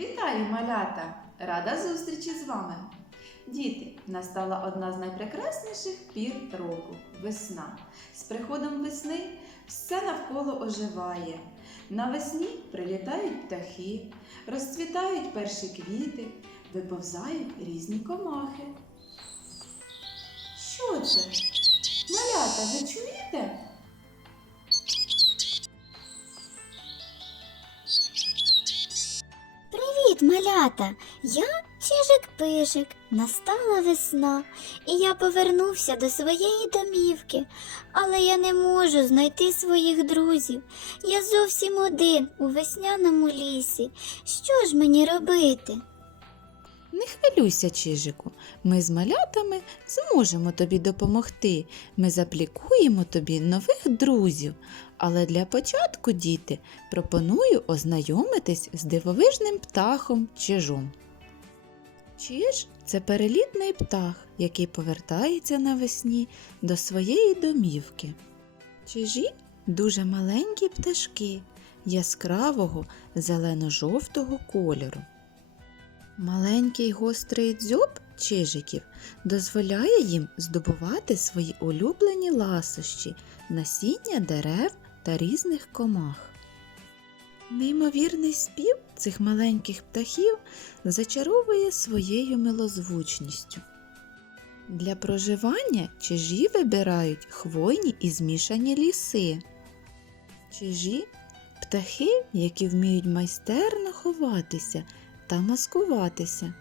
Вітаю, малята! Рада зустрічі з вами! Діти, настала одна з найпрекрасніших пір року весна. З приходом весни все навколо оживає. Навесні прилітають птахи, розцвітають перші квіти, виповзають різні комахи. Що це? Малята, ви чуєте? Малята! Я Чижик-пижик. Настала весна, і я повернувся до своєї домівки, але я не можу знайти своїх друзів. Я зовсім один у весняному лісі. Що ж мені робити? Не хвилюйся, Чижику. Ми з малятами зможемо тобі допомогти. Ми заплікуємо тобі нових друзів. Але для початку, діти, пропоную ознайомитись з дивовижним птахом чижом. Чиж це перелітний птах, який повертається навесні до своєї домівки. Чижі дуже маленькі пташки яскравого зелено-жовтого кольору. Маленький гострий дзьоб чижиків дозволяє їм здобувати свої улюблені ласощі, насіння дерев та різних комах. Неймовірний спів цих маленьких птахів зачаровує своєю милозвучністю. Для проживання чижі вибирають хвойні і змішані ліси. Чижі птахи, які вміють майстерно ховатися та маскуватися.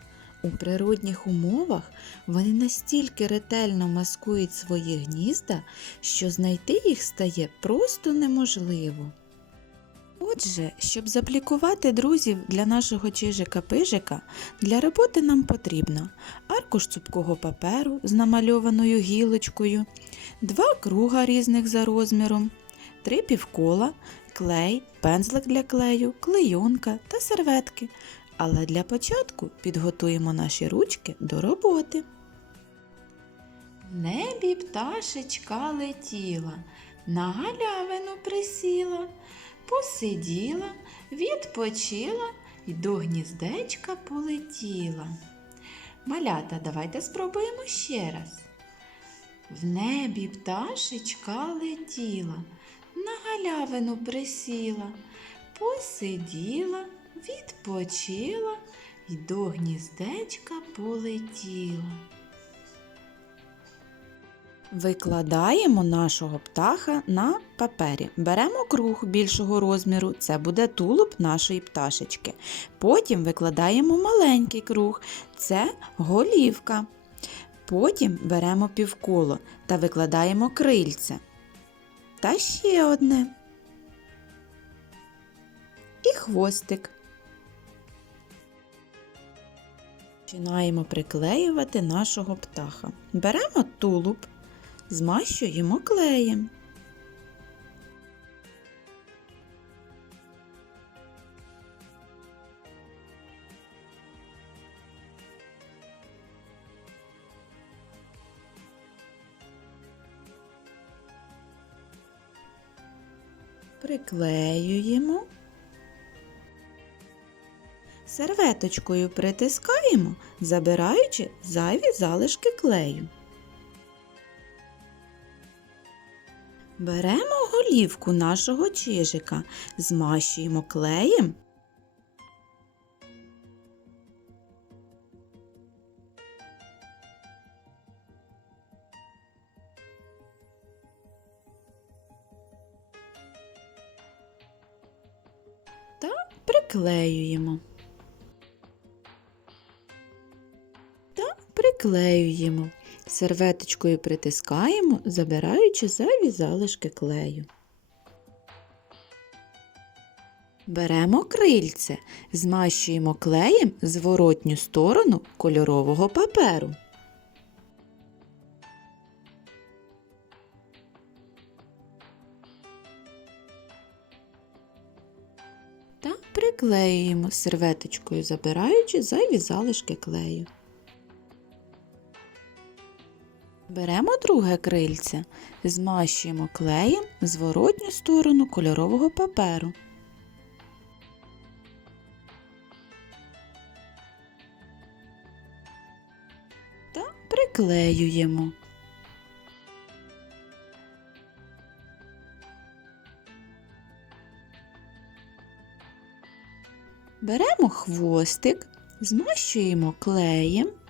У природних умовах вони настільки ретельно маскують свої гнізда, що знайти їх стає просто неможливо. Отже, щоб заплікувати друзів для нашого чижика-пижика, для роботи нам потрібно аркуш цупкого паперу з намальованою гілочкою, два круга різних за розміром, три півкола, клей, пензлик для клею, клейонка та серветки. Але для початку підготуємо наші ручки до роботи. В небі пташечка летіла, на галявину присіла, посиділа, відпочила і до гніздечка полетіла. Малята, давайте спробуємо ще раз. В небі пташечка летіла, на галявину присіла, посиділа, відпочила і до гніздечка полетіла. Викладаємо нашого птаха на папері. Беремо круг більшого розміру, це буде тулуб нашої пташечки. Потім викладаємо маленький круг, це голівка. Потім беремо півколо та викладаємо крильце. Та ще одне. І хвостик. Починаємо приклеювати нашого птаха. Беремо тулуб, змащуємо клеєм. Приклеюємо. Серветочкою притискаємо, забираючи зайві залишки клею. Беремо голівку нашого чижика, змащуємо клеєм. Та приклеюємо. Приклеюємо. Серветочкою притискаємо, забираючи зайві залишки клею. Беремо крильце, змащуємо клеєм зворотню сторону кольорового паперу. Та приклеюємо серветочкою, забираючи зайві залишки клею. Беремо друге крильце, змащуємо клеєм зворотню сторону кольорового паперу. Та приклеюємо. Беремо хвостик, змащуємо клеєм.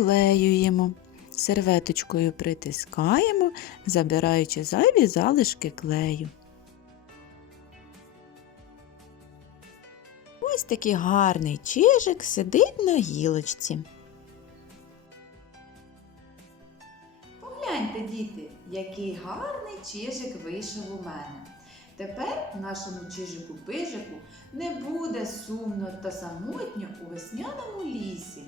Приклеюємо. Серветочкою притискаємо, забираючи зайві залишки клею. Ось такий гарний чижик сидить на гілочці. Погляньте, діти, який гарний чижик вийшов у мене. Тепер нашому чижику-пижику не буде сумно та самотньо у весняному лісі.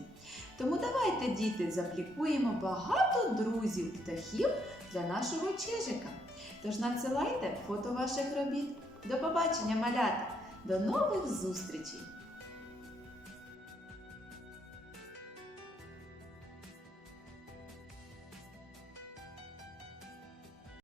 Тому давайте, діти, заплікуємо багато друзів птахів для нашого чижика. Тож надсилайте фото ваших робіт. До побачення, малята! До нових зустрічей!